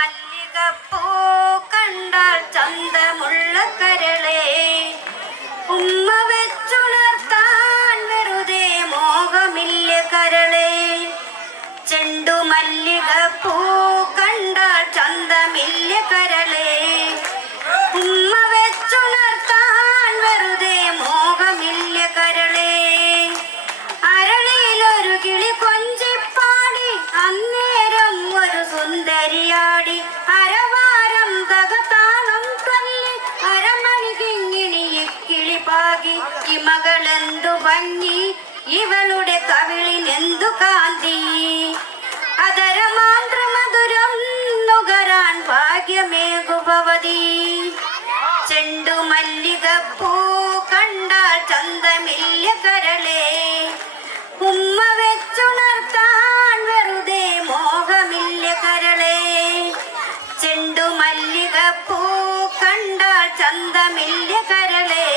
മല്ലികപ്പൂ കണ്ടാൽ ചന്തമുള്ള കരളെ ഉമ്മ വെച്ചുണർത്താൻ വെറുതെ മോഹമില്ല കരളെ. ചെണ്ടു മല്ലികപ്പൂ കണ്ടാൽ ചന്തമില്ല കരളെ ഉമ്മ വെച്ചുണർത്താൻ വെറുതെ മോഹമില്ല കരളെ. അരളിയിലൊരു കിളി കൊഞ്ചിപ്പാടി അന്നേരം ഒരു സുന്ദരിയാടി അരവാരം തകതാളം തല്ലി അരമണി കിങ്ങിണി കിളിപാകി. ഇമകളെന്തു ഭംഗി ഇവളുടെ കവിളിനെന്തു കാന്തി അതരമാന്ത്രമധുരം നുകരാൻ ഭാഗ്യമേകുഭവതി. ചെണ്ടു മല്ലികപ്പൂ കണ്ടാൽ ചന്തമില്ല കരളെ ഉമ്മ വെച്ചുണർത്താൻ വെറുതെ മോഹമില്ല കരളെ. ചെണ്ടു മല്ലികപ്പൂ കണ്ടാൽ ചന്തമില്ല കരളെ